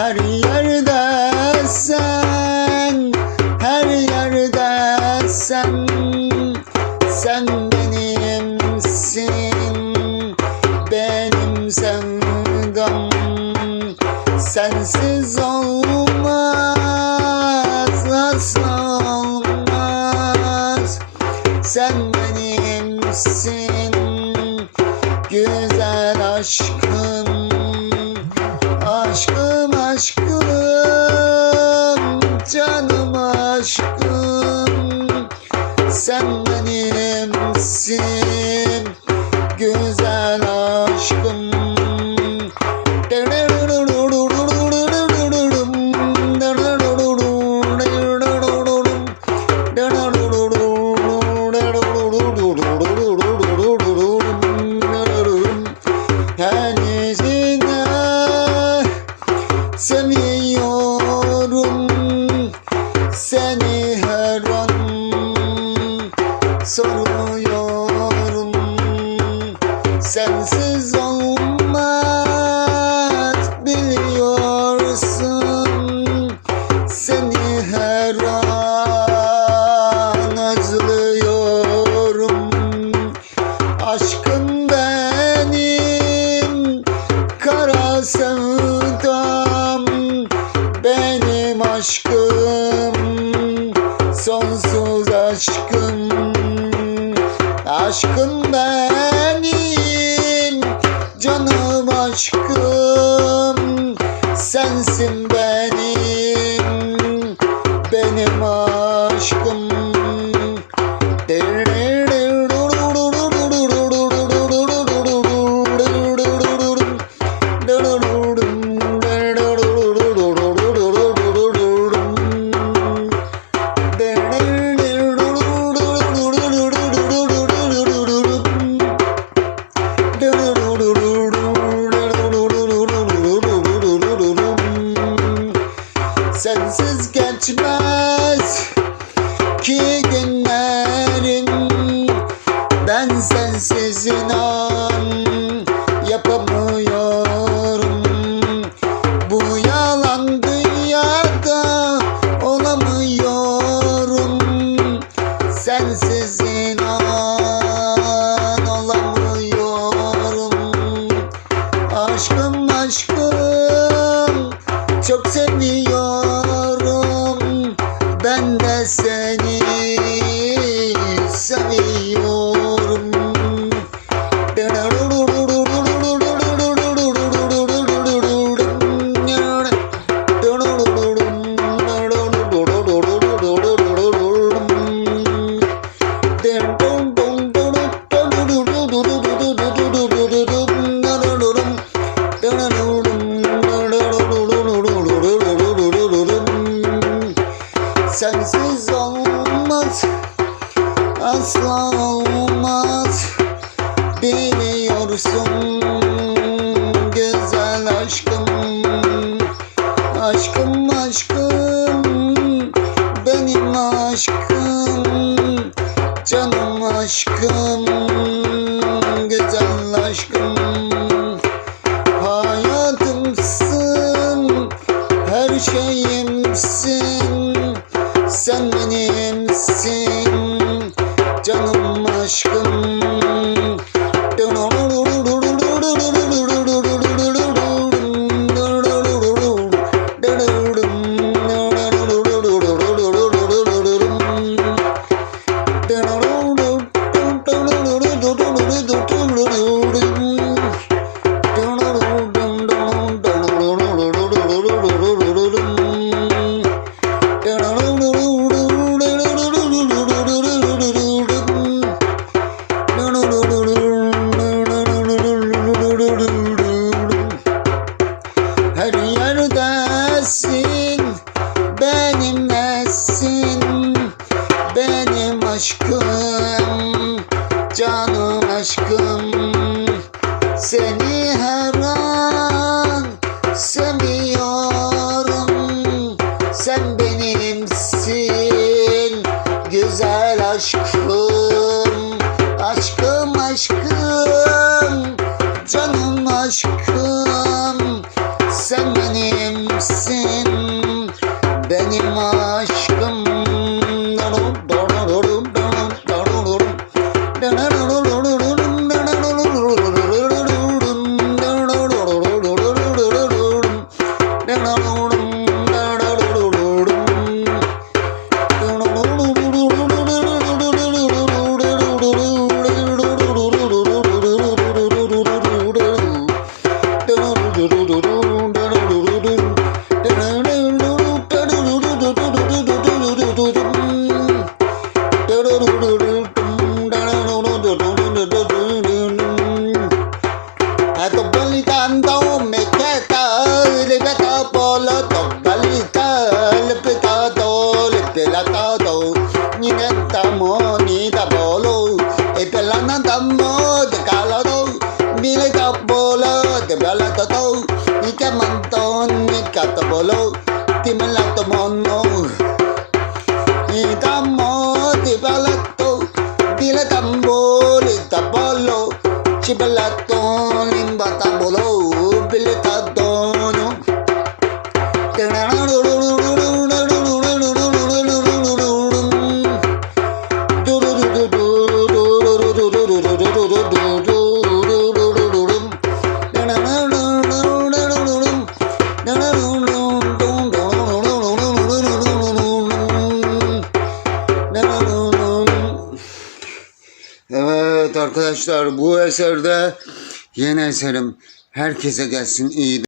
Her benim sevdam, sensiz olmaz, asla olmaz, sen benimsin, güzel aşkım. Aşkım aşkım canım aşkım sen benimsin soruyorum sensiz olmaz biliyorsun. Seni her an özlüyorum. Aşkım benim kara sevdam. Benim aşkım sonsuz aşkım aşkım benim Sensiz Asla olmaz. Biliyorsun Güzel aşkım. Aşkım aşkım Benim aşkım. Canım aşkım Güzel aşkım. Hayatımsın Her şeyimsin. Sen Canım Hariya arkadaşlar bu eserde yeni eserim. Herkese gelsin iyi